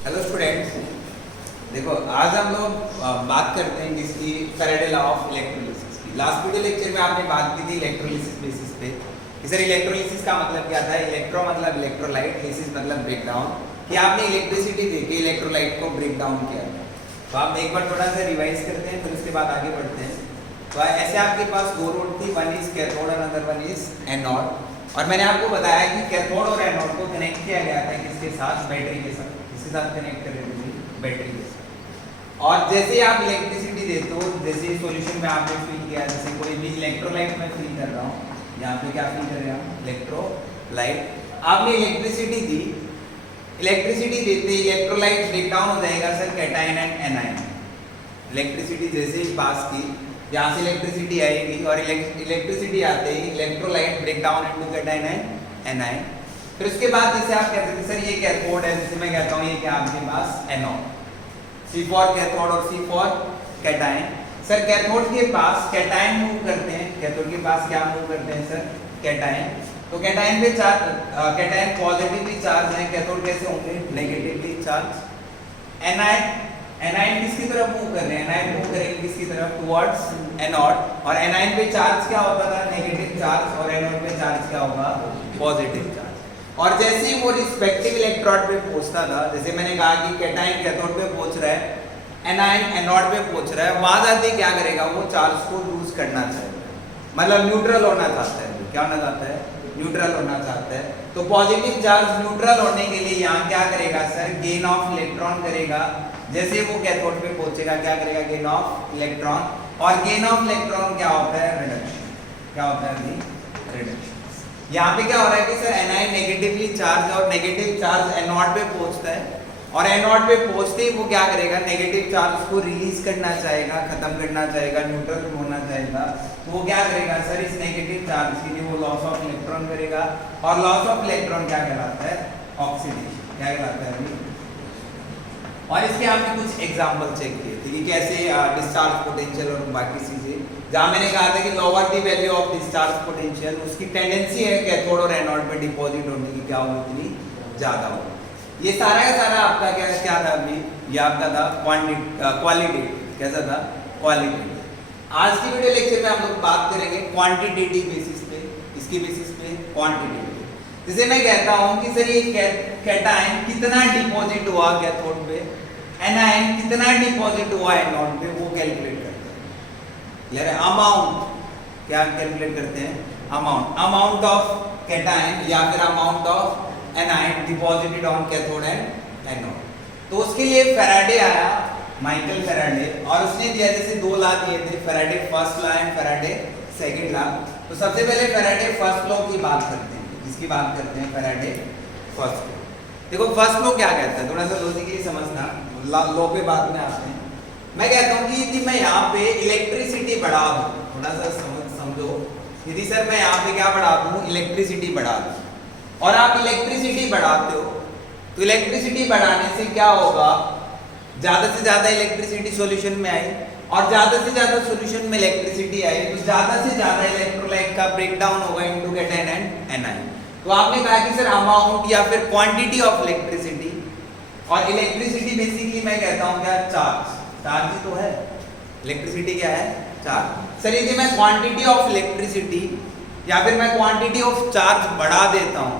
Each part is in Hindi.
हेलो स्टूडेंट्स, देखो आज हम लोग बात करते हैं जिसकी फैराडे लॉ ऑफ इलेक्ट्रोलिसिस की। लास्ट वीडियो लेक्चर में आपने बात की थी इलेक्ट्रोलिसिस बेसिस पे कि सर इलेक्ट्रोलिसिस का मतलब क्या था। इलेक्ट्रो मतलब इलेक्ट्रोलाइट, लिसिस मतलब ब्रेक डाउन, कि आपने इलेक्ट्रिसिटी देके इलेक्ट्रोलाइट को ब्रेक डाउन किया। तो आप एक बार थोड़ा सा रिवाइज करते हैं, फिर उसके बाद आगे बढ़ते हैं। तो ऐसे आपके पास दो रोड थी, वन इज कैथोड और अदर वन इज एनोड। और मैंने आपको बताया कि कैथोड और एनोड को कनेक्ट किया गया था किसके साथ, बैटरी के साथ। किसके साथ कनेक्ट कर रहे थे, बैटरी के साथ। और जैसे आप इलेक्ट्रिसिटी देते हो, जैसे सॉल्यूशन में आपने फील किया, जैसे कोई भी इलेक्ट्रोलाइट में फील कर रहा हूँ, यहाँ पे क्या फील कर रहे हैं हम, इलेक्ट्रोलाइट। आपने इलेक्ट्रिसिटी दी, इलेक्ट्रिसिटी देते इलेक्ट्रोलाइट ब्रेक डाउन हो जाएगा sir cation and anion. Electricity जैसे ही पास की, यहाँ से इलेक्ट्रिसिटी आएगी और इलेक्ट्रिसिटी आते ही electrolyte break down into cation and anion. फिर उसके बाद जैसे आप कहते हैं सर ये कैथोड है, जैसे मैं कहता हूँ ये क्या आपके पास एनोड। C फॉर कैथोड और C for cation. Sir cathode के पास कैटायन मूव करते हैं, कैथोड के पास क्या मूव करते हैं सर, कैटायन। तो कैटायन पे चार्ज, कैटायन पॉजिटिवली चार्ज है, कैथोड कैसे होंगे, नेगेटिवली चार्ज। एनायन, एनायन किसकी तरफ मूव कर रहे हैं, एनायन मूव करेंगे किसकी तरफ, टुवर्ड्स एनोड। और एनायन पे चार्ज क्या होता था, नेगेटिव चार्ज, और एनोड पे चार्ज क्या होगा, पॉजिटिव चार्ज। और जैसे ही वो रिस्पेक्टिव इलेक्ट्रोड पे पहुंचता था, जैसे मैंने कहा कि कैटायन कैथोड पे पहुंच रहा है, एनायन एनोड पे पहुंच रहा है, वहां जाते क्या करेगा, वो चार्ज को लूज करना चाहेगा, मतलब न्यूट्रल होना चाहता है। क्या होना चाहता है, न्यूट्रल होना चाहता है। तो पॉजिटिव चार्ज न्यूट्रल होने के लिए यहाँ क्या करेगा सर, गेन ऑफ इलेक्ट्रॉन करेगा। जैसे वो कैथोड पे पहुंचेगा क्या करेगा, गेन ऑफ इलेक्ट्रॉन। और गेन ऑफ इलेक्ट्रॉन क्या होता है, रिडक्शन। क्या होता है, रिडक्शन। यहाँ पे क्या हो रहा है कि सर एनायन नेगेटिवली चार्ज, और नेगेटिव चार्ज एनोड पे पहुंचता है, और एनोड पे पहुंचते ही वो क्या करेगा, नेगेटिव चार्ज को रिलीज करना चाहेगा, खत्म करना चाहेगा, न्यूट्रल होना चाहेगा। तो वो क्या करेगा सर, इस नेगेटिव चार्ज के लिए वो लॉस ऑफ इलेक्ट्रॉन करेगा। और लॉस ऑफ इलेक्ट्रॉन क्या कहलाता है, ऑक्सीडेशन। क्या कहलाता है अभी। और इसके आपने कुछ एग्जाम्पल चेक किए थे कि कैसे डिस्चार्ज पोटेंशियल और बाकी चीजें, जहां मैंने कहा था कि lower the value of discharge potential, उसकी टेंडेंसी है कैथोड और एनोड पे डिपॉजिट होने की क्या होगी, इतनी ज्यादा होगी। ये सारा का सारा आपका क्या था अभी, ये आपका था क्वालिटी। कैसा था, क्वालिटी। आज की वीडियो लेक्चर में हम लोग बात करेंगे क्वांटिटेटिव बेसिस पे। इसके बेसिस पे क्वांटिटेटिव। जैसे मैं कहता हूं कि सर ये कैटायन कितना डिपॉजिट हुआ कैथोड पे, एनायन कितना डिपॉजिट हुआ एनोड पे, वो कैलकुलेट करते हैं। यार अमाउंट, क्या कैलकुलेट करते हैं, अमाउंट ऑफ कैटायन या फिर amount of anion deposited on cathode and anode. तो उसके लिए फैराडे आया, माइकल फैराडे, और उसने दिया जैसे दो लॉ दिए थे, Faraday first law and Faraday second law. तो सबसे पहले फैराडे फर्स्ट लॉ की बात करते हैं, जिसकी बात करते हैं फैराडे फर्स्ट लॉ। देखो फर्स्ट लॉ क्या कहता है, थोड़ा सा लॉजिकली समझना, लॉ पे बाद में आते हैं। मैं कहता हूँ कि यदि मैं यहाँ पे इलेक्ट्रिसिटी बढ़ा दूँ, थोड़ा सा समझो, यदि सर मैं यहाँ पे क्या बढ़ा दूँ, इलेक्ट्रिसिटी बढ़ा दूँ, और आप इलेक्ट्रिसिटी बढ़ाते हो, तो इलेक्ट्रिसिटी बढ़ाने से क्या होगा, ज्यादा से ज्यादा इलेक्ट्रिसिटी सॉल्यूशन में आई, और ज्यादा से ज्यादा सॉल्यूशन में इलेक्ट्रिसिटी आई, तो ज्यादा से ज्यादा इलेक्ट्रोलाइट का ब्रेक डाउन होगा इनटू कैटायन एंड एनायन। तो आपने कहा कि सर अमाउंट या फिर क्वांटिटी ऑफ इलेक्ट्रिसिटी, और इलेक्ट्रिसिटी बेसिकली मैं कहता हूं क्या, चार्ज। चार्ज ही तो है, इलेक्ट्रिसिटी क्या है, चार्ज। सर यदि मैं क्वांटिटी ऑफ इलेक्ट्रिसिटी या फिर मैं क्वांटिटी ऑफ चार्ज बढ़ा देता हूं,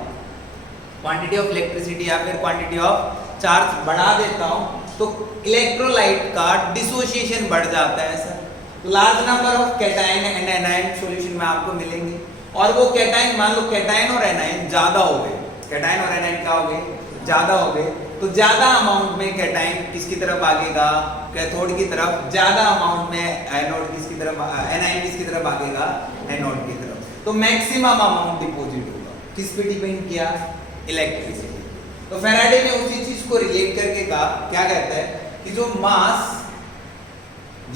क्वांटिटी ऑफ इलेक्ट्रिसिटी या फिर क्वांटिटी ऑफ चार्ज बढ़ा देता हूं, तो इलेक्ट्रोलाइट का डिसोसिएशन बढ़ जाता है सर। तो large number of cation and anion solution में आपको मिलेंगे, और वो कैटायन, मान लो कैटायन और एनायन ज्यादा हो गए, कैटायन और एनायन क्या हो गए, ज्यादा हो गए, तो ज्यादा अमाउंट में कैटायन किसकी तरफ भागेगा, कैथोड की तरफ, ज्यादा अमाउंट में एनोड किसकी तरफ, एनायन किसकी तरफ भागेगा, एनोड की तरफ। तो मैक्सिमम अमाउंट डिपॉजिट होगा, किस पे डिपेंड किया, इलेक्ट्रिसिटी। तो फैराडे ने उसी चीज को रिलेट करके कहा, क्या कहता है कि जो मास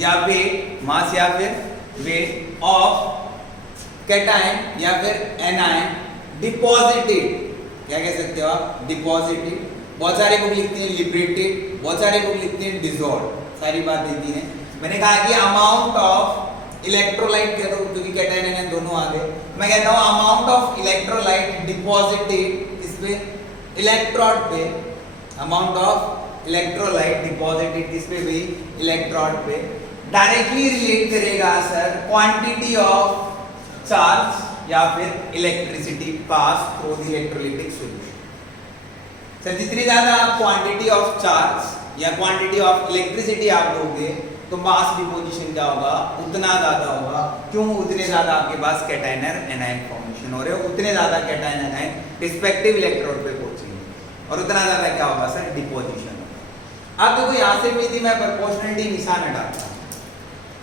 या फिर वेट ऑफ कैटायन या फिर एनायन डिपॉजिटेड, क्या कह सकते हो आप, डिपॉजिटेड। बहुत सारे बुक लिखते हैं लिबरेटेड, बहुत सारे बुक लिखते हैं डिसॉल्व, सारी बात देती है। मैंने कहा कि अमाउंट ऑफ इलेक्ट्रोलाइट, कह दो क्योंकि कैटायन एनायन दोनों आ गए, मैं कहता हूं अमाउंट ऑफ इलेक्ट्रोलाइट डिपॉजिटेड इस पे इलेक्ट्रोड पे, अमाउंट ऑफ इलेक्ट्रोलाइट डिपॉजिटेड किस पे भी, इलेक्ट्रोड पे, डायरेक्टली रिलेट करेगा सर क्वांटिटी ऑफ चार्ज या फिर electricity pass through the electrolytic solution. Sir जितनी ज्यादा आप क्वांटिटी ऑफ चार्ज या क्वांटिटी ऑफ इलेक्ट्रिसिटी आप लोगे तो मास डिपोजिशन क्या होगा, उतना ज्यादा होगा। क्यों? उतने ज्यादा आपके पास कैटायन और एनायन फॉर्मेशन हो रहे हो, उतने ज्यादा कैटायन एनायन रिस्पेक्टिव इलेक्ट्रोड पे पहुंचेंगे और उतना ज्यादा क्या होगा सर, डिपोजिशन होगा। अब देखो यहाँ से भी मैं प्रोपोर्शनलिटी निशान हटाता हूँ,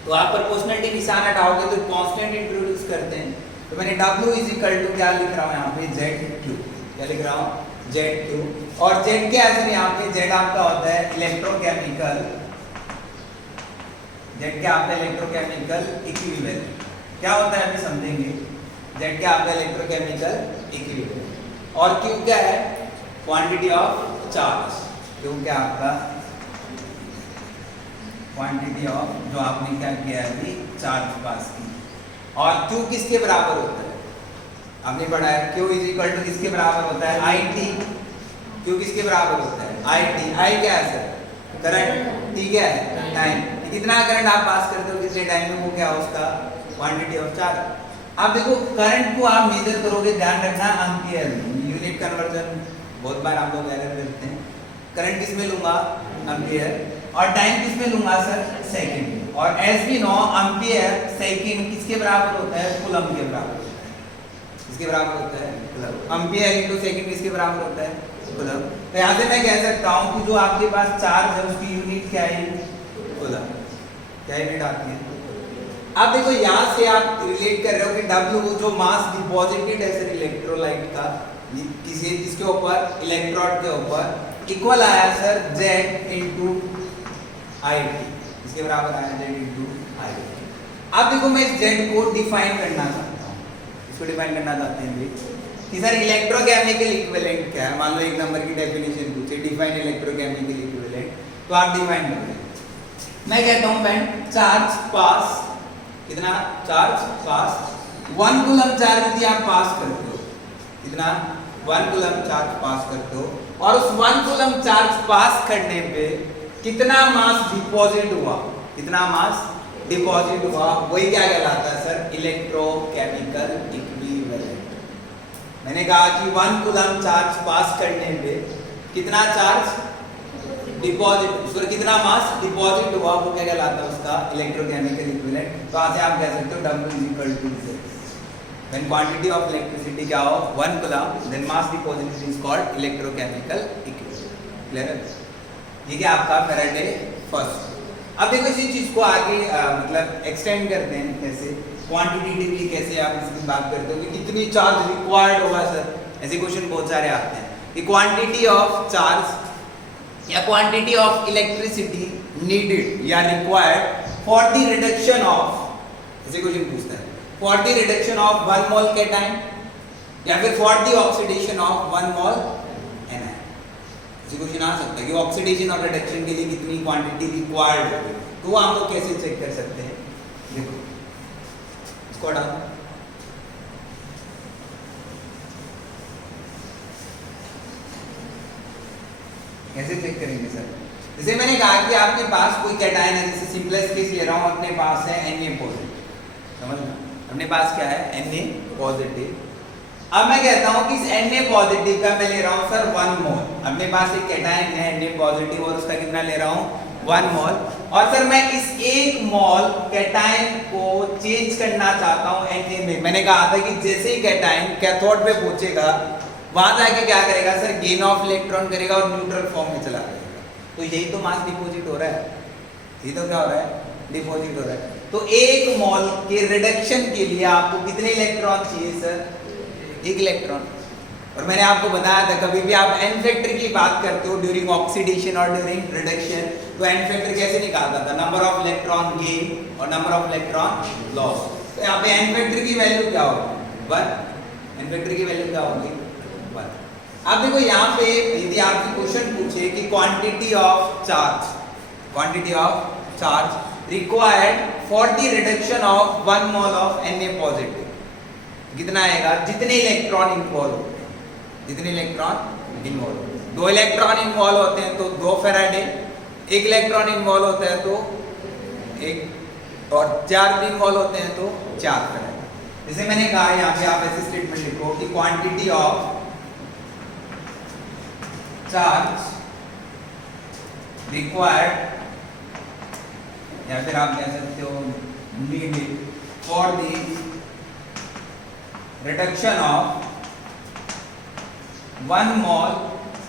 तो आप प्रोपोर्शनलिटी निशान हटाओगे तो कांस्टेंट इंट्रोड्यूस करते हैं। तो मैंने W इज इक्वल टू क्या लिख रहा हूँ यहाँ पे, ZQ। क्या लिख रहा हूँ, ZQ। और Z क्या है सर, यहाँ पे Z आपका होता है इलेक्ट्रोकेमिकल, Z क्या आपका इलेक्ट्रोकेमिकल इक्विवेलेंट। क्या होता है अभी समझेंगे। Z क्या आपका इलेक्ट्रोकेमिकल इक्विवेलेंट और Q क्या है, क्वांटिटी ऑफ चार्ज। Q क्या आपका क्वांटिटी ऑफ जो आपने क्या किया है अभी, चार्ज पास की। और Q किसके बराबर होता है, आपने पढ़ा है Q इज इक्वल टू किसके बराबर होता है, IT। Q किसके बराबर होता है, IT। I क्या है सर, करंट। T क्या है, टाइम। कितना करंट आप पास करते हो कितने टाइम में, वो क्या है उसका क्वांटिटी ऑफ चार्ज। आप देखो करंट को आप मेजर करोगे, ध्यान रखना एम्पियर में, यूनिट कन्वर्जन बहुत बार आप लोग एरर करते हैं। करंट किस में लूंगा, एम्पियर, और टाइम किस में लूंगा सर, सेकंड। और as we know ampere second किसके बराबर होता है, कूलम के बराबर होता है। किसके बराबर होता है, कूलम। एम्पियर इनटू सेकंड किसके बराबर होता है, कूलम। तो यहाँ से मैं कह सकता हूँ कि जो आपके पास चार्ज है उसकी यूनिट क्या है, कूलम। क्या यूनिट आती है। अब देखो यहाँ से आप रिलेट कर रहे हो कि W जो मास डिपॉजिटेड है सर इलेक्ट्रोलाइट का किसी इसके ऊपर, इलेक्ट्रोड के ऊपर, इक्वल आया सर Z इंटू IT। इसके बराबर आया Z इंटू IT। अब देखो मैं इस Z को डिफाइन करना चाहता हूँ, इसको डिफाइन करना चाहते हैं कि सर इलेक्ट्रोकेमिकल इक्विवेलेंट क्या है। मान लो एक नंबर की डेफिनेशन पूछे, डिफाइन इलेक्ट्रोकेमिकल इक्विवेलेंट, तो आप डिफाइन करोगे। मैं कहता हूं फ्रेंड चार्ज पास, कितना चार्ज पास, 1 कूलम चार्ज यदि आप पास करते हो, कितना 1 कूलम चार्ज पास करते हो, और उस 1 कूलम चार्ज पास करने पे कितना मास डिपॉजिट हुआ, कितना मास डिपॉजिट हुआ, वही क्या कहलाता है सर, इलेक्ट्रोकेमिकल इक्विवेलेंट। मैंने कहा कि 1 कूलम चार्ज पास करने पे कितना चार्ज डिपॉजिट, उस पर कितना मास डिपॉजिट हुआ, वो क्या कहलाता है उसका इलेक्ट्रोकेमिकल इक्विवेलेंट। तो आज आप कह सकते हो W is equal to Z। When quantity of electricity क्या हो, 1 coulomb, then mass deposited is called electrochemical equivalent. Clear है, ठीक है आपका फैराडे फर्स्ट। अब देखो इसी चीज को आगे मतलब एक्सटेंड करते हैं, कैसे क्वांटिटेटिवली कैसे आप इसकी बात करते हो कि कितनी चार्ज रिक्वायर्ड होगा सर। ऐसे क्वेश्चन बहुत सारे आते हैं कि क्वांटिटी ऑफ चार्ज या क्वांटिटी ऑफ इलेक्ट्रिसिटी नीडेड या required for the reduction of, ऐसे क्वेश्चन पूछता है, for the reduction of 1 mole cation या फिर for the oxidation of 1 mole anion. ऐसे क्वेश्चन आ सकता है कि ऑक्सीडेशन और रिडक्शन के लिए कितनी क्वांटिटी रिक्वायर्ड होगी, तो हम लोग कैसे चेक कर सकते हैं। देखो इसको हटा, कैसे चेक करेंगे सर। जैसे मैंने कहा कि आपके पास कोई कैटायन है, जैसे सिंपलेस्ट केस ले रहा हूँ, अपने पास है Na पॉजिटिव, समझना अपने पास क्या है Na पॉजिटिव। अब मैं कहता हूँ कि इस Na पॉजिटिव का मैं ले रहा हूँ सर 1 मोल। अपने पास एक कैटायन है Na पॉजिटिव और उसका कितना ले रहा हूँ 1 मोल, और सर मैं इस 1 मोल कैटायन को चेंज करना चाहता हूँ Na में। मैंने कहा था कि जैसे ही कैटायन कैथोड पे पहुंचेगा वहां जाके क्या करेगा सर, गेन ऑफ इलेक्ट्रॉन करेगा और न्यूट्रल फॉर्म में चला जाएगा। तो यही तो मास डिपॉजिट हो रहा है, यही तो क्या हो रहा है, डिपॉजिट हो रहा है। तो 1 मोल के रिडक्शन के लिए आपको कितने इलेक्ट्रॉन चाहिए सर, 1 इलेक्ट्रॉन। और मैंने आपको बताया था कभी भी आप n फैक्टर की बात करते हो ड्यूरिंग ऑक्सीडेशन और ड्यूरिंग रिडक्शन, तो n फैक्टर कैसे निकालता था, नंबर ऑफ इलेक्ट्रॉन गेन और नंबर ऑफ इलेक्ट्रॉन लॉस। तो यहाँ पे n फैक्टर की वैल्यू क्या होगी 1, n फैक्टर की वैल्यू क्या होगी 1। अब देखो यहाँ पे यदि आपसे क्वेश्चन पूछे कि quantity of charge required for the reduction of 1 mole of Na positive, कितना आएगा, जितने इलेक्ट्रॉन इन्वॉल्व होते हैं, जितने इलेक्ट्रॉन इन्वॉल्व, 2 इलेक्ट्रॉन इन्वॉल्व होते हैं तो 2 फैराडे, एक इलेक्ट्रॉन इन्वॉल्व होता है तो एक, और 4 भी इन्वॉल्व होते हैं तो 4 फैराडे। जैसे मैंने कहा यहाँ पे आप ऐसे स्टेटमेंट लिखो कि क्वांटिटी ऑफ चार्ज रिक्वायर्ड, या फिर आप कह सकते हो needed for the reduction of 1 mole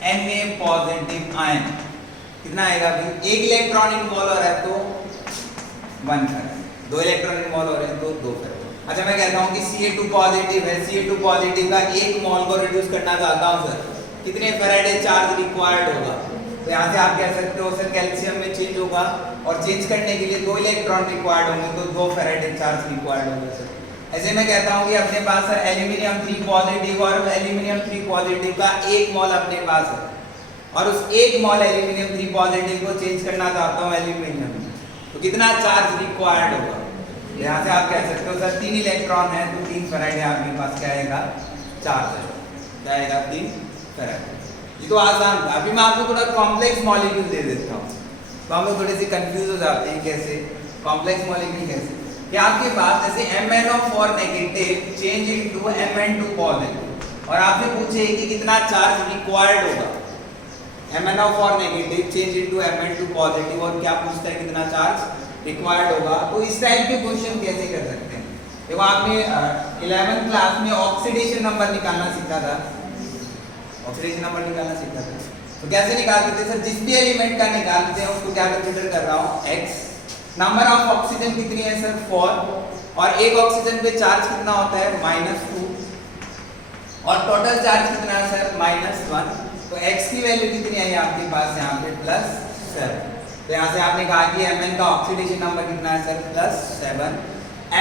Na positive ion. कितना आएगा भाई? एक इलेक्ट्रॉन इन्वॉल्व हो रहा है तो 1 फैराडे, 2 इलेक्ट्रॉन इन्वॉल्व हो रहे हैं तो 2 फैराडे। अच्छा मैं कहता हूँ कि Ca2 पॉजिटिव है, Ca2 पॉजिटिव का 1 मोल को रिड्यूस करना चाहता हूँ सर, कितने फैराडे चार्ज रिक्वायर्ड होगा? तो यहाँ से आप कह सकते हो सर कैल्शियम में चेंज होगा, और चेंज करने के लिए 2 इलेक्ट्रॉन रिक्वायर्ड होंगे तो 2 फैराडे चार्ज रिक्वायर्ड होगा सर। ऐसे मैं कहता हूँ कि अपने पास सर एल्यूमिनियम 3 पॉजिटिव और एल्यूमिनियम 3 पॉजिटिव का 1 मोल अपने पास है, और उस 1 मोल एल्यूमिनियम 3 पॉजिटिव को चेंज करना चाहता हूँ एल्यूमिनियम में, तो कितना चार्ज रिक्वायर्ड होगा? यहाँ से आप कह सकते हो सर 3 इलेक्ट्रॉन है तो 3 फैराडे आपके पास क्या आएगा? चार्ज क्या आएगा? 3 फैराडे। ये तो आसान था। अभी मैं आपको थोड़ा कॉम्प्लेक्स मॉलिक्यूल दे देता हूँ, तो हम लोग थोड़े से कंफ्यूज हो जाते हैं कैसे कॉम्प्लेक्स मॉलिक्यूल कैसे। कि आपके पास जैसे MnO4 negative change into Mn2 positive, और आपसे पूछे कि कितना चार्ज रिक्वायर्ड होगा? MnO4 negative change into Mn2 positive, और क्या पूछता है कितना चार्ज रिक्वायर्ड होगा? तो इस टाइप के क्वेश्चन कैसे कर सकते हैं? देखो आपने 11th क्लास में ऑक्सीडेशन नंबर निकालना सीखा था, ऑक्सीडेशन नंबर निकालना सीखा था। तो कैसे निकालते थे सर? जिस भी एलिमेंट का निकालते हैं उसको क्या कंसीडर कर रहा हूँ? x। नंबर ऑफ ऑक्सीजन कितनी है सर? 4, और एक ऑक्सीजन पे चार्ज कितना होता है? -2, और टोटल चार्ज कितना है सर? -1। तो x की वैल्यू कितनी आई आपके पास यहाँ पे? +7। तो यहाँ से आपने कहा कि Mn का ऑक्सीडेशन नंबर कितना है सर? +7।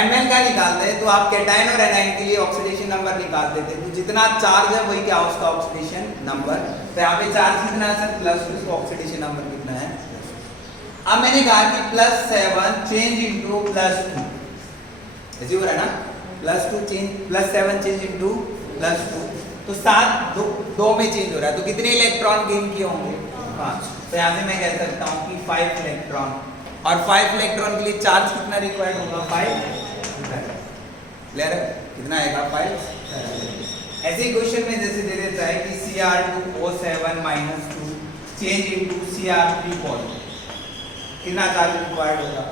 Mn का निकालते हैं तो आप कैटायन और एनायन के लिए ऑक्सीडेशन नंबर निकालते थे, तो जितना चार्ज है वही क्या उसका ऑक्सीडेशन नंबर। तो यहाँ पे चार्ज कितना है सर? +2, उसका ऑक्सीडेशन नंबर कितना है? अब मैंने कहा कि +7 चेंज इनटू +2, ऐसे हो रहा है ना? +2 चेंज, +7 चेंज इनटू +2, तो 7 2 में चेंज हो रहा है, तो कितने इलेक्ट्रॉन गेन किए होंगे? 5। तो यहाँ से मैं कह सकता हूँ कि 5 इलेक्ट्रॉन, और 5 इलेक्ट्रॉन के लिए चार्ज कितना रिक्वायर्ड होगा? 5 फैराडे। क्लियर है? कितना आएगा? 5 फैराडे। ऐसे ही क्वेश्चन में जैसे दे देता है कि Cr2O7-2 change into Cr3 positive, कितना चार्ज रिक्वायर्ड होगा?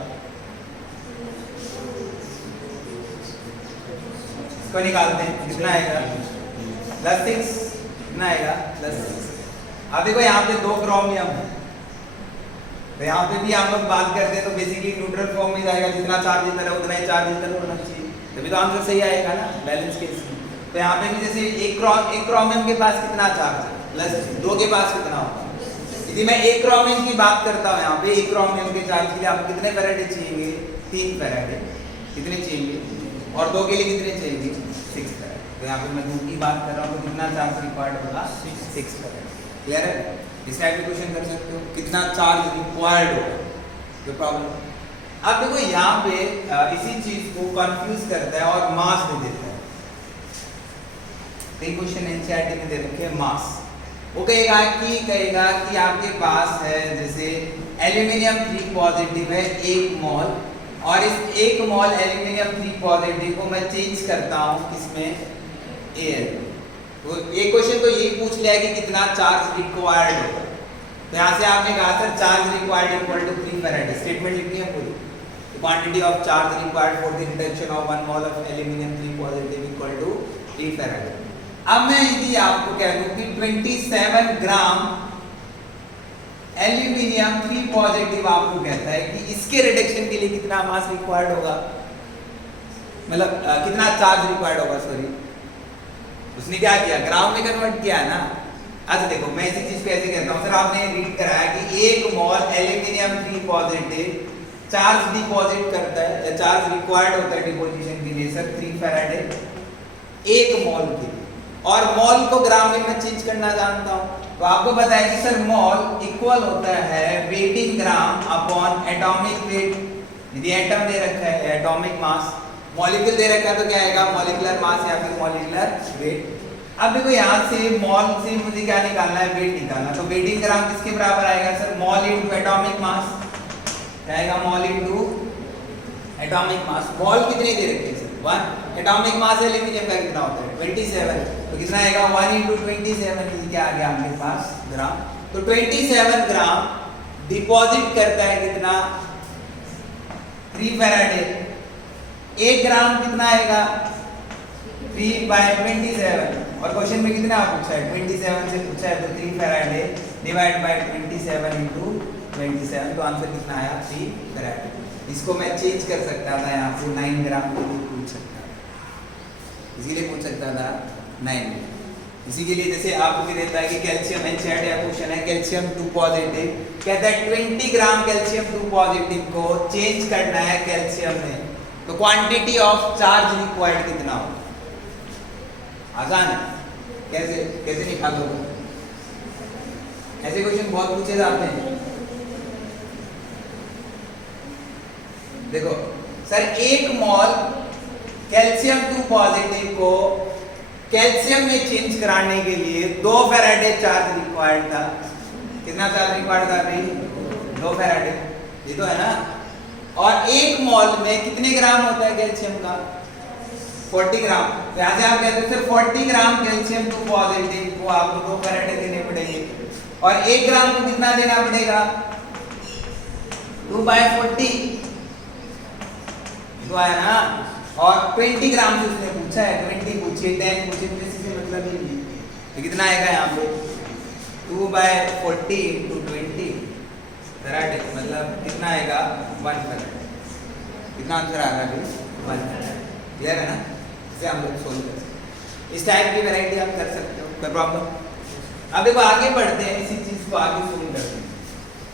इसको निकालते हैं, कितना आएगा? +6। कितना आएगा? +6। अब देखो यहाँ पे 2 क्रोमियम है, तो यहाँ पे भी हम लोग बात करते हैं तो बेसिकली न्यूट्रल फॉर्म में जाएगा, जितना चार्ज इधर है उतना ही चार्ज इधर होना चाहिए, तभी तो आंसर सही आएगा ना, बैलेंस केस में। तो यहाँ पे भी जैसे एक क्रोमियम के पास कितना चार्ज है? +2 के पास कितना होगा? यदि मैं एक क्रोमियम की बात करता हूँ, यहाँ पे एक क्रोमियम के चार्ज के लिए आपको कितने फैराडे चाहिए? 3 फैराडे। कितने चाहिए? और 2 के लिए कितने चाहिए? 6 फैराडे। तो यहाँ पे मैं 2 की बात कर रहा हूँ तो कितना चार्ज रिक्वायर्ड होगा? 6 फैराडे। क्लियर है? इस टाइप के क्वेश्चन कर सकते हो, कितना चार्ज रिक्वायर्ड होगा, कोई प्रॉब्लम? अब देखो यहाँ पे इसी चीज को कंफ्यूज करता है और मास दे देता है। कई क्वेश्चन एनसीईआरटी में दे रखे हैं मास। वो कहेगा कि आपके पास है जैसे एल्यूमिनियम 3 पॉजिटिव है 1 मोल, और इस 1 मोल एल्यूमिनियम 3 पॉजिटिव को मैं चेंज करता हूँ किसमें? एयर। तो एक क्वेश्चन तो यही पूछ लिया कि कितना चार्ज रिक्वायर्ड होगा। तो यहाँ से आपने कहा sir charge required equal to 3 faraday, statement लिखनी है पूरी। Quantity of charge required for the reduction of 1 mole of aluminium 3 positive equal to 3 faraday. अब मैं यदि आपको कह दूं कि 27 ग्राम एल्यूमिनियम 3 पॉजिटिव आपको कहता है कि इसके रिडक्शन के लिए कितना मास रिक्वायर्ड होगा, मतलब कितना चार्ज रिक्वायर्ड होगा, सॉरी उसने क्या किया? ग्राम में कन्वर्ट किया है ना। अच्छा देखो मैं इसी चीज पे ऐसे कहता हूँ सर, आपने रीड कराया कि 1 मोल एल्यूमिनियम 3 पॉजिटिव चार्ज डिपॉजिट करता है, या चार्ज रिक्वायर्ड होता है डिपोजिशन के लिए सर 3 फैराडे 1 मोल के लिए, और मोल को ग्राम में मैं चेंज करना जानता हूँ। तो आपको पता है कि सर मोल इक्वल होता है वेट इन ग्राम अपॉन एटॉमिक वेट। यदि एटम दे रखा है एटॉमिक मास, मॉलिक्यूल दे रखा है तो क्या आएगा? मॉलिक्यूलर मास या फिर मॉलिक्यूलर वेट। अब देखो यहाँ से मॉल से मुझे क्या निकालना है, वेट निकालना। तो वेट इन ग्राम किसके बराबर आएगा sir, mall into atomic mass. क्या आएगा, mall into atomic mass. Mall कितने दे रखे हैं सर, 1। एटॉमिक मास एल्यूमिनियम का कितना होता है, 27। तो कितना आएगा, 1 × 27, ये क्या आ गया आपके पास, ग्राम। तो 27 ग्राम डिपॉजिट करता है कितना, 3 फैराडे। 1 ग्राम कितना आएगा, 3/27। और क्वेश्चन में कितना पूछा है, 27 से पूछा है, तो 3 फैराडे डिवाइड बाय 27 × 27। तो आंसर कितना आया, 3 फैराडे। इसको मैं चेंज कर सकता था, यहाँ से 9 ग्राम के लिए पूछ सकता था, इसीलिए पूछ सकता था 9। इसी के लिए जैसे आपको देता है कि कैल्शियम एनसीईआरटी या क्वेश्चन है कैल्शियम 2 पॉजिटिव, कहता है 20 ग्राम कैल्शियम 2 पॉजिटिव को चेंज करना है कैल्शियम में, तो क्वांटिटी ऑफ चार्ज रिक्वायर्ड कितना हो। आसान है, कैसे कैसे निकालोगे, ऐसे क्वेश्चन बहुत पूछे जाते हैं। देखो सर, 1 मोल कैल्शियम 2 पॉजिटिव को कैल्शियम में चेंज कराने के लिए 2 फैराडे चार्ज रिक्वायर्ड था। कितना चार्ज रिक्वायर्ड था भाई, 2 फैराडे, ये तो है ना। और 1 मोल में कितने ग्राम होता है कैल्शियम का, 40 ग्राम। तो यहाँ से आप कहते हैं सर 40 ग्राम कैल्शियम 2 पॉजिटिव को आपको 2 फैराडे देने पड़ेंगे, और 1 ग्राम को कितना देना पड़ेगा, 2/40, तो आया ना। और 20 ग्राम से उसने पूछा है, 20 पूछिए, 10 पूछिए, मुझे इससे मतलब ही नहीं। तो कितना आएगा यहाँ पे, 2/40 × 20 फैराडे, मतलब कितना आएगा, 1 फैराडे। कितना आंसर आ रहा है, 1 फैराडे। क्लियर है ना, इसे हम लोग सोल्व कर सकते हैं। इस टाइप की वैरायटी आप कर सकते हो, कोई प्रॉब्लम। अब देखो आगे बढ़ते हैं, इसी चीज को आगे सोल्व करते हैं।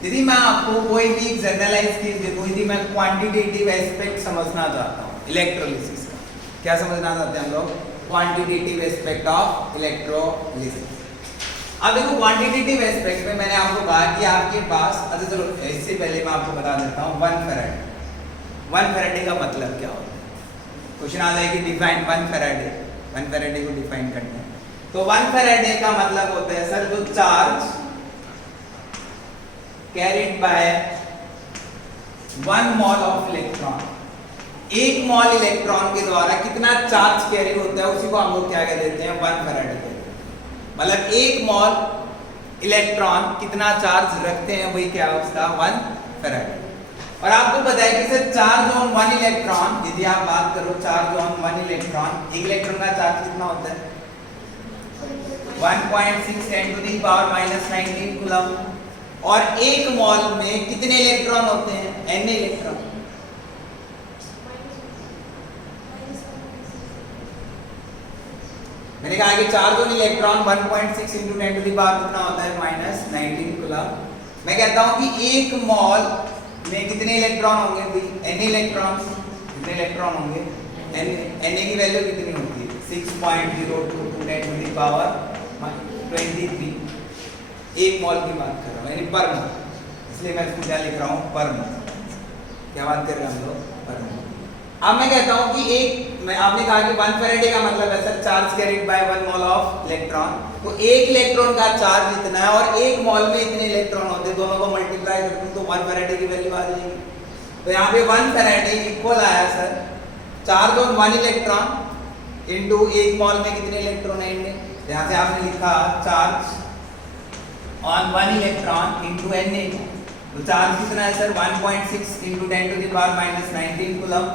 यदि मैं आपको कोई भी जनरलाइज केस दे दूं, यदि मैं क्वांटिटेटिव एस्पेक्ट समझना चाहता हूं इलेक्ट्रोलिसिस का, क्या समझना चाहते हैं हम लोग, क्वांटिटेटिव एस्पेक्ट ऑफ इलेक्ट्रोलिसिस। अब देखो क्वांटिटेटिव एस्पेक्ट में मैंने आपको कहा कि आपके पास, अच्छा चलो इससे पहले मैं आपको बता देता हूं 1 फैराडे। 1 फैराडे का मतलब क्या होता है, क्वेश्चन आ जाए कि डिफाइन 1 फैराडे, 1 फैराडे को डिफाइन करना है। तो 1 फैराडे का मतलब होता है सर, जो charge carried by 1 mole of electron, 1 mole electron के द्वारा कितना चार्ज कैरी होता है, उसी को हम लोग क्या कह देते हैं, 1 फैराडे कहते हैं। मतलब 1 मोल इलेक्ट्रॉन कितना चार्ज रखते हैं, वही क्या है उसका, 1 फैराडे। और आपको पता है कि सर चार्ज ऑन 1 इलेक्ट्रॉन, यदि आप बात करो चार्ज ऑन 1 इलेक्ट्रॉन, एक इलेक्ट्रॉन का चार्ज कितना होता है, 1.6 × 10⁻⁻19 कूलम। और 1 मोल में कितने इलेक्ट्रॉन होते हैं, n इलेक्ट्रॉन। मैंने कहा कि चार्ज ऑन इलेक्ट्रॉन 1.6 × 10⁻⁻ कितना होता है, -19 कूलम। मैं कहता हूं कि 1 मोल में कितने इलेक्ट्रॉन होंगे भाई, n इलेक्ट्रॉन। कितने इलेक्ट्रॉन होंगे, n की वैल्यू कितनी होती है, 6.022 × 10⁻23। 1 मोल की बात कर रहा हूँ, यानी पर मोल, इसलिए मैं इसको क्या लिख रहा हूँ, पर मोल। क्या बात कर रहे हैं हम लोग, पर मोल। अब मैं कहता हूँ कि आपने कहा कि 1 फैराडे का मतलब है sir charge carried by 1 mole of electron. तो 1 इलेक्ट्रॉन का चार्ज इतना है और 1 मोल में इतने इलेक्ट्रॉन होते हैं, दोनों को मल्टीप्लाई करते तो 1 फैराडे की वैल्यू आ जाएगी। तो यहाँ पे 1 फैराडे इक्वल आया sir charge on 1 electron into 1 मोल में कितने इलेक्ट्रॉन है इनमें। यहाँ से आपने लिखा charge on 1 electron into Na। तो चार्ज कितना है सर, 1.6 × 10⁻⁻19 कूलम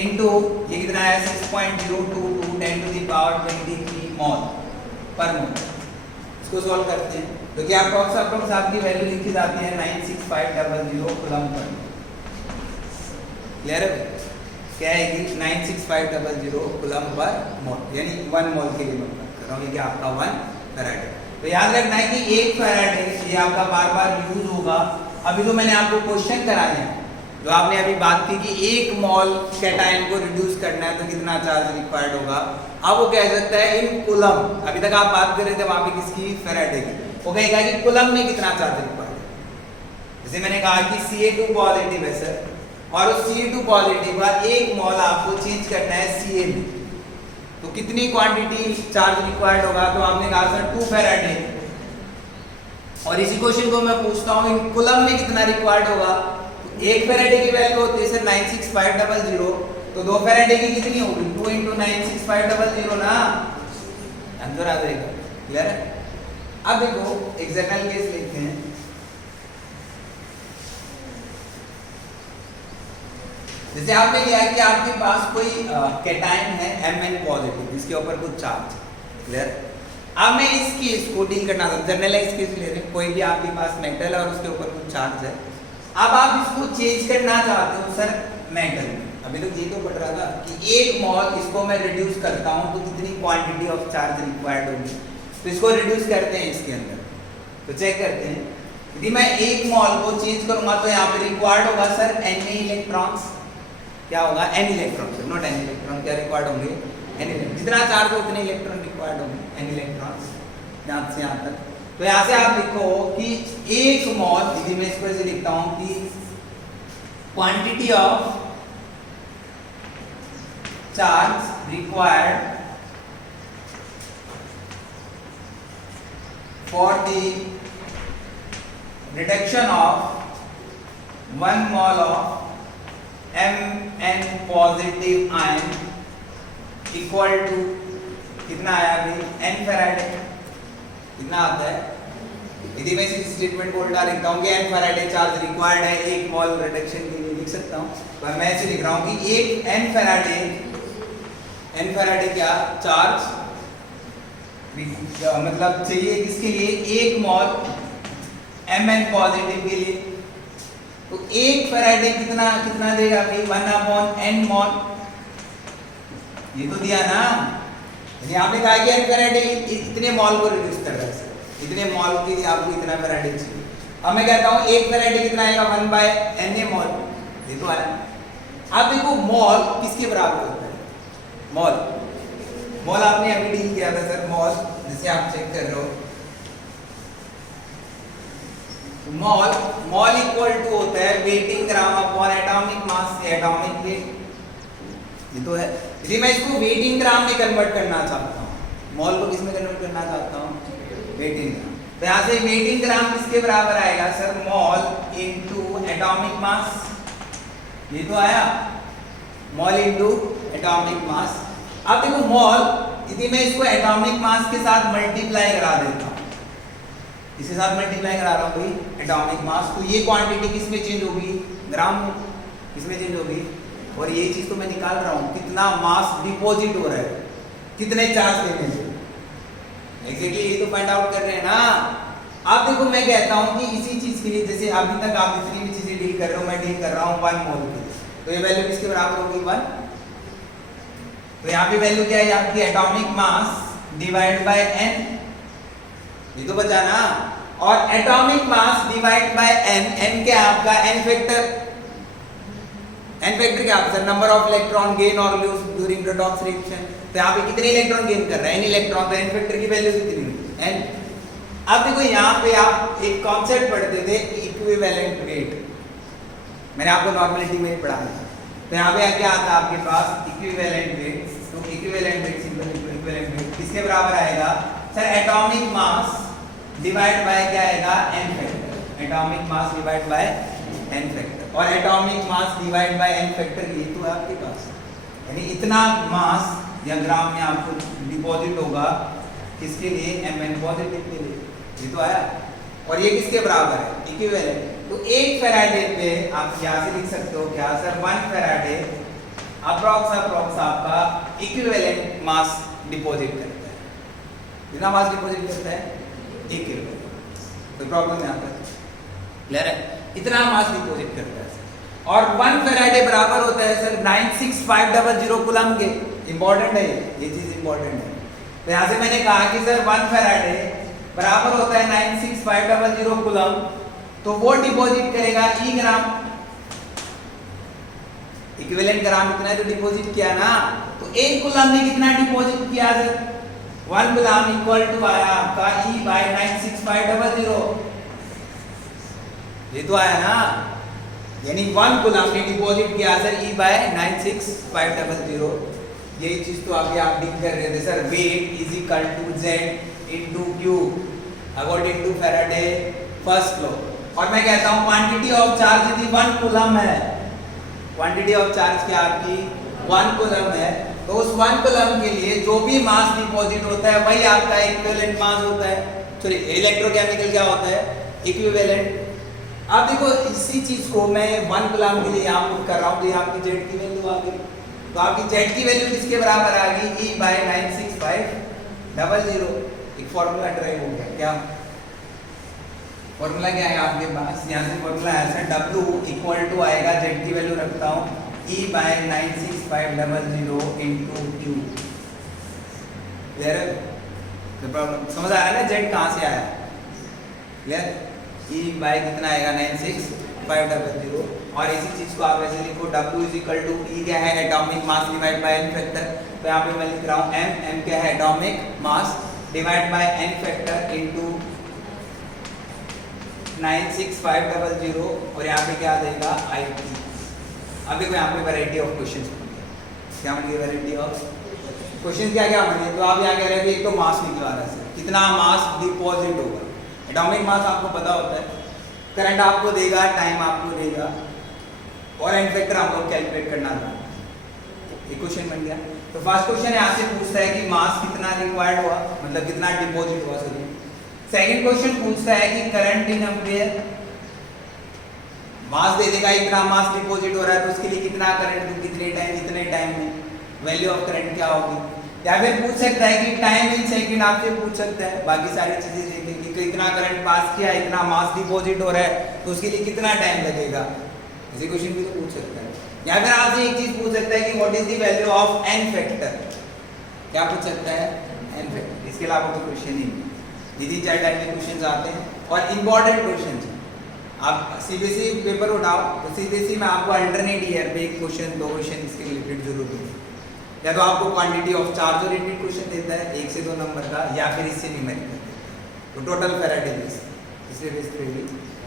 इनटू ये कितना है, 6.022 10⁻23 मोल पर मोल। इसको सॉल्व करते हैं तो क्या अप्रॉक्स आपकी वैल्यू लिखी जाती है 96500 कूलम पर। क्लियर है, क्या है कि 96500 कूलम पर मोल, यानी 1 मोल के लिए मैं बात कर रहा हूँ, ये क्या आपका 1 फैराडे। तो याद रखना है कि 1 फैराडे ये आपका बार बार यूज होगा। अभी तो मैंने आपको क्वेश्चन कराए हैं, जो आपने अभी बात की कि 1 मोल कैटायन को रिड्यूस करना है तो कितना चार्ज रिक्वायर्ड होगा। अब वो कह सकता है इन कूलम, अभी तक आप बात कर रहे थे वहां पे किसकी, फैराडे की। वो कहेगा कि कूलम में कितना चार्ज रिक्वायर्ड है। जैसे मैंने कहा कि Ca2 पॉजिटिव है सर, और उस Ca2 पॉजिटिव का 1 मोल आपको चेंज करना है Ca में। तो कितनी क्वांटिटी चार्ज रिक्वायर्ड होगा, तो आपने कहा सर 2 फैराडे। और इसी क्वेश्चन को मैं पूछता हूँ इन कूलम में कितना रिक्वायर्ड होगा, तो 1 फैराडे की वैल्यू होती है सर 96500, तो 2 फैराडे की कितनी होगी 2 × 96500 ना, आंसर आ जाएगा। क्लियर है? अब देखो एक जनरल केस लेते हैं। जैसे आपने लिया कि आपके पास कोई कैटायन है Mn पॉजिटिव जिसके ऊपर कुछ चार्ज। क्लियर? अब मैं इस केस को डील करना चाहता हूं, जनरलाइज केस ले रहे हैं, कोई भी आपके पास मेटल है और उसके ऊपर कुछ चार्ज है। अब आप इसको चेंज करना चाहते हो सर मेटल में। अभी तो ये तो पढ़ रहा था कि 1 मोल इसको मैं रिड्यूस करता हूं तो कितनी क्वांटिटी ऑफ चार्ज रिक्वायर्ड होगी, तो इसको रिड्यूस करते हैं इसके अंदर। तो चेक करते हैं, यदि मैं 1 मोल को चेंज करूंगा तो यहाँ पे रिक्वायर्ड होगा सर n इलेक्ट्रॉन्स। क्या होगा? n electron, not n electron, क्या रिक्वायर्ड होंगे? n electron. जितना चार्ज हो उतने इलेक्ट्रॉन रिक्वायर्ड होंगे, n इलेक्ट्रॉन्स। यहाँ से यहाँ तक, तो यहाँ से आप लिखो कि 1 मोल, यदि मैं इसको ऐसे लिखता हूँ कि quantity of charge required for the reduction of 1 mole of Mn positive ion equal to कितना आया अभी n फैराडे। कितना आता है? यदि मैं इस स्टेटमेंट को उल्टा लिखता हूँ कि n फैराडे चार्ज रिक्वायर्ड है 1 मोल रिडक्शन के लिए, लिख सकता हूँ। पर मैं ऐसे लिख रहा हूँ कि एक n फैराडे क्या चार्ज मतलब चाहिए किसके लिए? 1 मोल Mn पॉजिटिव के लिए। तो 1 फैराडे कितना कितना देगा भाई? 1/n मोल। ये तो दिया ना, यहाँ पे कहा कि n फैराडे इतने मोल को रिड्यूस कर रहा है, इतने मोल के लिए आपको इतना फैराडे चाहिए। अब मैं कहता हूँ 1 फैराडे कितना आएगा? 1/na मोल। ये तो आया। अब देखो मोल किसके बराबर होता है? मोल आपने अभी डील किया था सर, मोल जिसे आप चेक कर रहे हो। मोल इक्वल टू होता है वेटिंग ग्राम अपॉन एटॉमिक मास से एटॉमिक वेट। ये तो है। यदि मैं इसको वेटिंग ग्राम में कन्वर्ट करना चाहता हूँ, मोल को किसमें कन्वर्ट करना चाहता हूँ? वेटिंग ग्राम। तो यहाँ से वेटिंग ग्राम किसके बराबर आएगा सर? मोल इनटू एटॉमिक मास। ये तो आया, मोल इनटू एटॉमिक मास। अब देखो मोल, यदि मैं इसको एटॉमिक मास के साथ मल्टीप्लाई करा देता हूँ, इसके साथ मल्टीप्लाई करा रहा हूँ भाई एटॉमिक मास, तो ये क्वांटिटी किसमें चेंज होगी? ग्राम में। किसमें चेंज होगी? और ये चीज तो मैं निकाल रहा हूँ कितना मास डिपॉजिट हो रहा है, कितने चार्ज देने से। एग्जैक्टली ये तो फाइंड आउट कर रहे हैं ना। अब देखो मैं कहता हूँ कि इसी चीज के लिए, जैसे अभी तक आप जितनी भी चीजें डील कर रहे हो, मैं डील कर रहा हूँ 1 मोल की, तो ये वैल्यू किसके बराबर होगी? 1। तो यहाँ पे वैल्यू क्या है आपकी? Atomic mass divide by n। ये तो बचा ना। और atomic mass divide by n, n क्या है आपका? n factor. n फैक्टर क्या है? नंबर ऑफ इलेक्ट्रॉन गेन और लूज ड्यूरिंग रेडॉक्स रिएक्शन। तो यहाँ पे कितने इलेक्ट्रॉन गेन कर रहा है? n electron. तो n फैक्टर की वैल्यू कितनी हुई? n। अब देखो यहाँ पे आप एक कॉन्सेप्ट पढ़ते थे इक्विवेलेंट वेट, मैंने आपको नॉर्मलिटी में पढ़ाया। तो यहाँ पे क्या आता है आपके पास? Equivalent weight. तो equivalent weight, simple equivalent weight किसके बराबर आएगा sir? Atomic mass divide by क्या आएगा? n factor. Atomic mass divide by n factor. और atomic mass divide by n factor ये तो है आपके पास, यानी इतना मास या ग्राम में आपको डिपॉजिट होगा किसके लिए? Mn पॉजिटिव के लिए। ये तो आया। और ये किसके बराबर है? इक्विवेलेंट। तो 1 फैराडे पे आप यहाँ से लिख सकते हो क्या सर? 1 फैराडे अप्रॉक्स आपका इक्विवेलेंट मास डिपॉजिट करता है। कितना मास डिपॉजिट करता है? इक्विवेलेंट। कोई प्रॉब्लम यहाँ तक क्लियर है? इतना मास डिपॉजिट करता है सर। और 1 फैराडे बराबर होता है सर 96500 कूलम के। इंपॉर्टेंट है ये चीज, इंपॉर्टेंट है। तो यहाँ से मैंने कहा कि सर 1 फैराडे बराबर होता है 96500 कूलम, तो वो डिपॉजिट करेगा ई ग्राम। इक्विवेलेंट ग्राम इतना तो डिपॉजिट किया ना, तो 1 कूलम ने कितना डिपॉजिट किया सर? 1 कूलम इक्वल टू आया आपका ई बाय 96500। ये तो आया ना, यानी 1 कूलम ने डिपॉजिट किया सर ई बाय 96500। यही चीज तो अभी आप डील कर रहे थे sir, weight is equal to z into q according to Faraday first law. और मैं कहता हूं क्वांटिटी ऑफ चार्ज यदि 1 कूलम है, क्वांटिटी ऑफ चार्ज क्या आपकी 1 कूलम है, तो उस 1 कूलम के लिए जो भी मास डिपॉजिट होता है वही आपका इक्विवेलेंट मास होता है। सॉरी, इलेक्ट्रोकेमिकल क्या होता है, इक्विवेलेंट। अब देखो इसी चीज को मैं 1 कूलम के लिए यहाँ पुट कर रहा हूँ, तो ये आपकी जेड की वैल्यू आ गई। तो आपकी जेड की वैल्यू किसके बराबर आ गई, E बाय 96500। एक फॉर्मूला ड्राइव हो गया। क्या फॉर्मूला क्या है आपके पास, यहाँ से फॉर्मूला ऐसा W इक्वल टू आएगा, जेड की वैल्यू रखता हूँ E by 96500 into Q। Clear है, प्रॉब्लम समझ आ रहा है ना, जेड कहाँ से आया, क्लियर। E बाय कितना आएगा 96500, और इसी चीज को आप ऐसे लिखो W is equal to E क्या है, atomic mass divide by n factor. तो यहाँ पे मैं लिख रहा हूँ m क्या है, atomic mass divide by n factor into 96500, और यहाँ पे क्या आ जाएगा IT। अब देखो यहाँ पे वैरायटी ऑफ क्वेश्चंस क्या बन गई, वैरायटी ऑफ क्वेश्चन क्या क्या बने। तो आप यहाँ कह रहे हैं कि एक तो मास निकला रहा है, कितना मास डिपॉजिट होगा, एटॉमिक मास आपको पता होता है, करंट आपको देगा, टाइम आपको देगा, और एन फैक्टर हमको कैलकुलेट करना था। एक क्वेश्चन बन गया। तो फर्स्ट क्वेश्चन यहाँ से पूछता है कि मास कितना रिक्वायर्ड हुआ, मतलब कितना डिपॉजिट हुआ। सॉरी, सेकंड क्वेश्चन पूछता है कि करंट इन एम्पियर, मास दे देगा इतना मास डिपॉजिट हो रहा है, तो उसके लिए कितना करंट दूं, कितने टाइम, इतने टाइम में वैल्यू ऑफ करंट क्या होगी। या फिर पूछ सकता है कि टाइम इन सेकंड आपसे पूछ सकता है, बाकी सारी चीजें देखेंगे कि इतना करंट पास किया, इतना मास डिपॉजिट हो रहा है, तो उसके लिए कितना टाइम लगेगा। ऐसे क्वेश्चन भी तो पूछ सकता है। या फिर आपसे एक चीज पूछ सकता है कि what is the value of n factor, क्या पूछ सकता है, n फैक्टर। इसके अलावा तो क्वेश्चन ही नहीं, यदि 4 टाइप के क्वेश्चंस आते हैं और इंपॉर्टेंट क्वेश्चंस। आप सीबीएसई पेपर उठाओ तो सीबीएसई में आपको अल्टरनेट ईयर पे एक क्वेश्चन, 2 क्वेश्चन इसके रिलेटेड जरूर देते हैं। या तो आपको quantity of charge related question देता है 1 से 2 नंबर का, या फिर इससे न्यूमेरिकल। तो टोटल फैराडे बेस, इससे बेस पे भी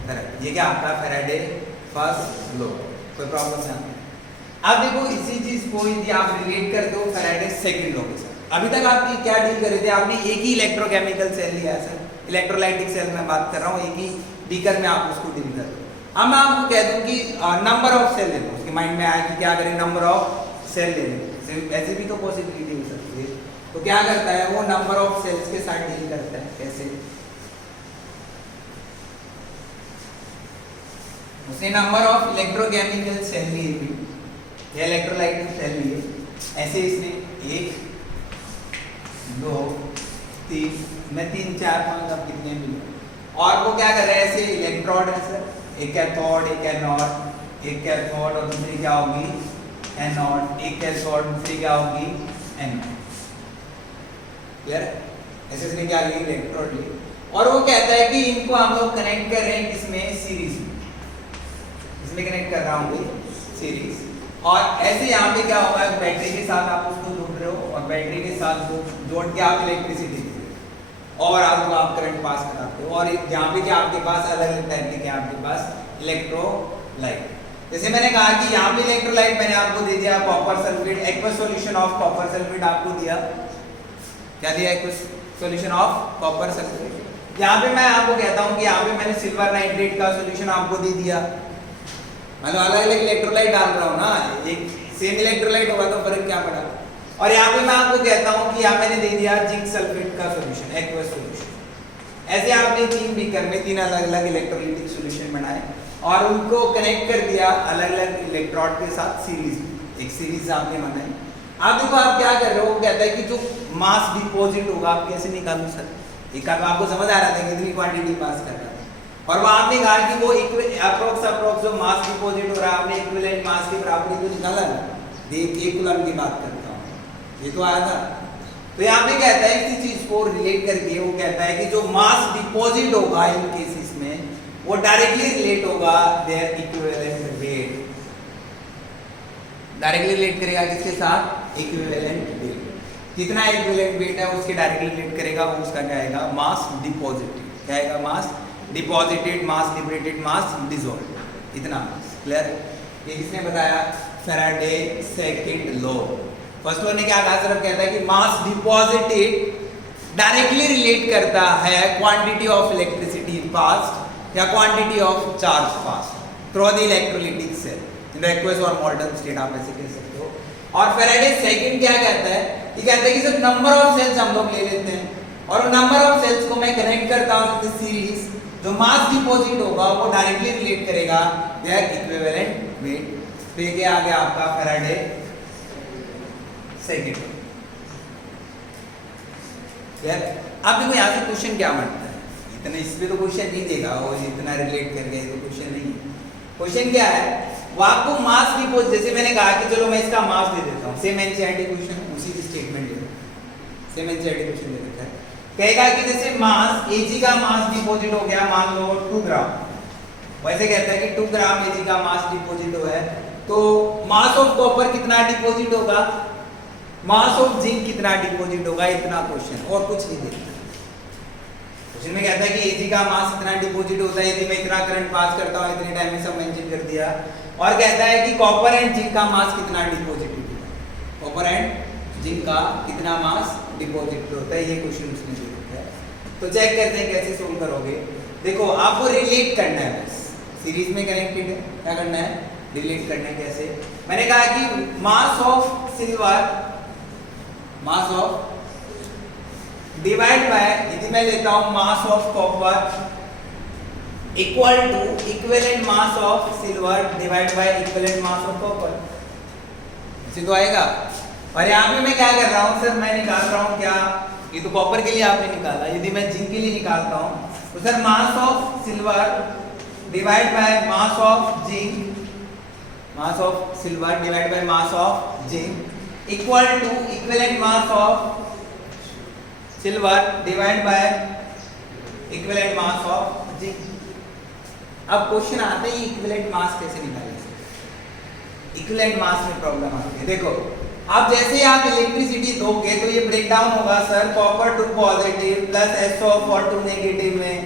फैराडे, ये क्या आपका फैराडे फर्स्ट लॉ, कोई प्रॉब्लम नहीं। अब देखो इसी चीज को यदि आप रिलेट करते हो फैराडे सेकंड लॉ के साथ। अभी तक आप क्या डील कर रहे थे, आपने एक ही इलेक्ट्रोकेमिकल सेल लिया है सर, इलेक्ट्रोलाइटिक सेल में बात कर रहा हूँ, एक ही बीकर में आप उसको डील कर रहे हो। अब मैं आपको कह दूं कि नंबर ऑफ सेल ले लो, उसके माइंड में आया कि क्या करें, नंबर ऑफ सेल ले लो, ऐसे भी तो पॉसिबिलिटी हो सकती है। तो क्या करता है वो, नंबर ऑफ सेल्स के साथ डील करता है। कैसे, उसने नंबर ऑफ इलेक्ट्रोकेमिकल सेल लिए भी, या इलेक्ट्रोलाइटिक सेल लिए, ऐसे इसने 1 2 3, मैं 3 4 5 अब कितने मिले, और वो क्या कर रहे हैं, ऐसे इलेक्ट्रोड है सर, एक कैथोड एक एनोड, एक कैथोड और दूसरी क्या होगी एनोड, एक कैथोड दूसरी क्या होगी एनोड। क्लियर है, ऐसे इसने क्या ली, इलेक्ट्रोड ली, और वो कहता है कि इनको हम लोग कनेक्ट कर रहे हैं किसमें, सीरीज में, इसमें कनेक्ट कर रहा हूँ सीरीज। और ऐसे यहाँ पे क्या होगा, बैटरी के साथ आप उसको जोड़ रहे हो, और बैटरी के साथ जोड़ के आप इलेक्ट्रिसिटी दे रहे हो, और आप करंट पास कराते हो। और यहाँ पे क्या आपके पास अलग अलग टाइप के, क्या आपके पास इलेक्ट्रोलाइट। जैसे मैंने कहा कि यहाँ पे इलेक्ट्रोलाइट मैंने आपको दे दिया copper sulphate, aqueous solution of copper sulphate आपको दिया, क्या दिया, aqueous solution of copper sulphate. यहाँ पे मैं आपको कहता हूँ कि यहाँ पे मैंने सिल्वर नाइट्रेट का सॉल्यूशन आपको दे दिया, मतलब अलग अलग इलेक्ट्रोलाइट डाल रहा हूँ ना, एक सेम इलेक्ट्रोलाइट होगा तो फर्क क्या पड़ा। और यहाँ पे मैं आपको कहता हूँ कि यहाँ मैंने दे दिया जिंक सल्फेट का सॉल्यूशन, एक्वस सॉल्यूशन। ऐसे आपने 3 बीकर में 3 अलग अलग इलेक्ट्रोलाइटिक सॉल्यूशन बनाए और उनको कनेक्ट कर दिया अलग अलग इलेक्ट्रोड के साथ सीरीज, एक सीरीज आपने बनाई। आप देखो आप क्या कर रहे हो, कहता है कि जो मास डिपॉजिट होगा आप कैसे निकालूं सर, एक आपको समझ आ रहा था कितनी क्वांटिटी पास कर रहा है, और वो आपने कहा कि वो अप्रोक्स जो मास डिपॉजिट हो रहा है आपने इक्विवेलेंट मास की बराबरी तो निकाला ना। देख 1 कूलम की बात करता हूँ, ये तो आया था। तो यहाँ पे कहता है इसी चीज को रिलेट करके वो कहता है कि जो मास डिपॉजिट होगा इन केसेस में वो डायरेक्टली रिलेट होगा their equivalent weight, directly relate करेगा किसके साथ, इक्विवेलेंट वेट। कितना इक्विवेलेंट वेट है उसके डायरेक्टली रिलेट करेगा, वो उसका क्या आएगा, मास डिपॉजिटेड, क्या आएगा, मास डिपॉजिटेड, मास लिबरेटेड, मास डिसॉल्व, इतना। क्लियर, ये किसने बताया, Faraday second law. First law ने क्या कहा, सिर्फ कहता है कि मास डिपॉजिटेड डायरेक्टली रिलेट करता है क्वांटिटी ऑफ इलेक्ट्रिसिटी पास्ड या quantity of charge passed through the electrolytic cell in the aqueous और मोल्टन स्टेट, आप ऐसे कह सकते हो। और फैराडे सेकंड क्या कहता है, ये कहता है कि सर नंबर ऑफ सेल्स हम लोग ले लेते हैं और नंबर ऑफ सेल्स को मैं कनेक्ट करता हूं विद सीरीज, जो मास डिपॉजिट होगा वो डायरेक्टली रिलेट करेगा देयर इक्विवेलेंट वेट। तो ये क्या आ गया आपका फैराडे सेकंड। यार अब देखो यहाँ से क्वेश्चन क्या बनता है, इतना इस पे तो क्वेश्चन नहीं देगा और इतना रिलेट कर गए तो क्वेश्चन नहीं है। क्वेश्चन क्या है, वो आपको मास डिपॉजिट, जैसे मैंने कहा कि चलो मैं इसका मास दे देता हूँ, सेम एनसीईआरटी क्वेश्चन उसी की स्टेटमेंट ले, सेम एनसीईआरटी क्वेश्चन दे देता है, कहेगा कि जैसे मास Ag का मास डिपॉजिट हो गया मान लो 2 ग्राम, वैसे कहता है कि 2 ग्राम Ag का मास डिपॉजिट हुआ है, तो मास ऑफ कॉपर कितना डिपॉजिट होगा, मास ऑफ जिंक कितना डिपॉजिट होगा, इतना क्वेश्चन और कुछ नहीं देता। क्वेश्चन में कहता है कि Ag का मास इतना डिपॉजिट होता है यदि मैं इतना करंट पास करता हूं, इतने टाइम में सब मेंशन कर दिया, और कहता है कि कॉपर एंड जिंक का मास कितना डिपॉजिट होता है, कॉपर एंड जिंक का कितना मास डिपॉजिट होता है, ये क्वेश्चन उसने दे रखा है। तो चेक करते हैं कैसे सोल्व करोगे। देखो आपको रिलेट करना है, बस सीरीज में कनेक्टेड है, क्या करना है, रिलेट करना है। कैसे, मैंने कहा कि mass of silver, mass of divide by, यदि मैं लेता हूं mass of copper equal to equivalent mass of silver divide by equivalent mass of copper, ऐसे तो आएगा। और यहाँ पे मैं क्या कर रहा हूँ सर, मैं निकाल रहा हूँ क्या, ये तो कॉपर के लिए आपने निकाला, यदि मैं जिंक के लिए निकालता हूँ तो sir mass of silver divide by mass of zinc, mass of silver divide by mass of zinc equal to equivalent mass of silver divide by equivalent mass of zinc. अब क्वेश्चन आता है इक्विवेलेंट मास कैसे निकालें, इक्विवेलेंट मास में प्रॉब्लम आती है। देखो अब जैसे आप इलेक्ट्रिसिटी दोगे तो ये ब्रेक डाउन होगा sir, copper 2 positive plus SO4 2 negative में।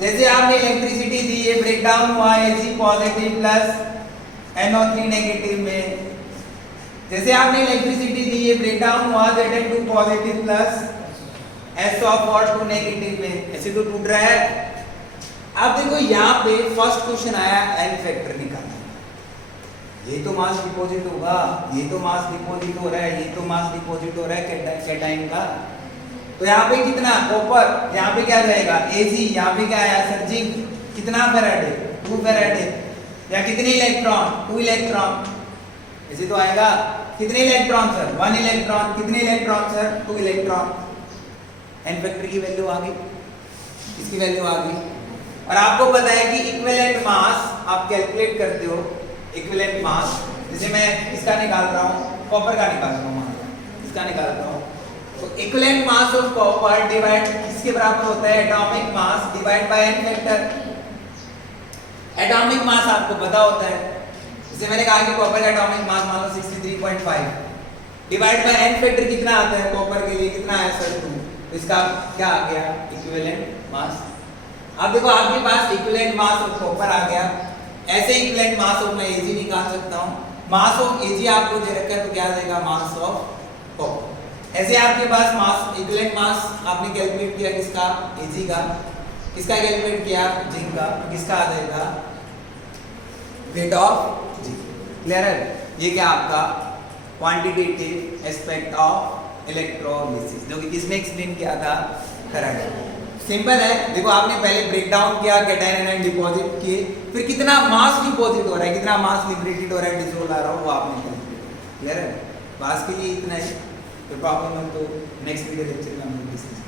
जैसे आपने इलेक्ट्रिसिटी दी, ये ब्रेक डाउन हुआ Ag positive plus NO3 negative में। जैसे आपने इलेक्ट्रिसिटी दी, ये ब्रेक डाउन हुआ Zn2 positive plus SO4 2 negative में, ऐसे तो टूट रहा है। अब देखो यहाँ पे फर्स्ट क्वेश्चन आया एन फैक्टर निकालना, ये तो मास डिपॉजिट होगा, ये तो मास डिपॉजिट हो रहा है, ये तो मास डिपॉजिट हो रहा है कैटाइन का, तो यहाँ पे कितना कॉपर, यहाँ पे क्या जाएगा Ag, यहाँ पे क्या आया सर जिंक, कितना फैराडे 2 फैराडे, या कितने इलेक्ट्रॉन 2 इलेक्ट्रॉन, ऐसे तो आएगा। कितने इलेक्ट्रॉन सर 1 इलेक्ट्रॉन, कितने electron sir 2 electron. N factor की वैल्यू आ गई, इसकी वैल्यू आ गई। और आपको पता है कि इक्विवेलेंट मास आप कैलकुलेट करते हो, इक्विवेलेंट मास, जैसे मैं इसका निकाल रहा हूँ, कॉपर का निकाल रहा हूँ, इसका निकाल रहा हूँ, तो equivalent mass of copper divide किसके बराबर होता है, atomic mass divide by N factor. Atomic mass आपको पता होता है, जैसे मैंने कहा कि कॉपर का एटॉमिक मास मान लो 63.5 डिवाइड बाय एन फैक्टर कितना आता है कॉपर के लिए, कितना है सर 2, तो इसका क्या आ गया इक्विवेलेंट मास। अब देखो आपके पास इक्विवेलेंट मास ऑफ कॉपर आ गया, ऐसे इक्विवेलेंट मास ऑफ मैं Ag निकाल सकता हूँ, मास ऑफ Ag आपको दे रखा है तो क्या आ जाएगा मास ऑफ कॉपर। ऐसे आपके पास मास इक्विवेलेंट मास आपने कैलकुलेट किया किसका, Ag का, किसका कैलकुलेट किया जिंक का, किसका आ जाएगा वेट ऑफ जिंक। क्लियर है, ये क्या आपका क्वांटिटेटिव एस्पेक्ट ऑफ इलेक्ट्रोलिसिस, जो कि किसने एक्सप्लेन किया था, फैराडे। सिंपल है, देखो आपने पहले ब्रेक डाउन किया, कैटायन एनायन डिपॉजिट किए, फिर कितना मास डिपॉजिट हो रहा है, कितना मास लिबरेटेड हो रहा है, डिसोल्व आ रहा हो, वो आपने कैलकुलेट। क्लियर है, बात के लिए इतना है, फिर प्रॉब्लम हो तो नेक्स्ट वीडियो लेक्चर में हम लोग डिस्कस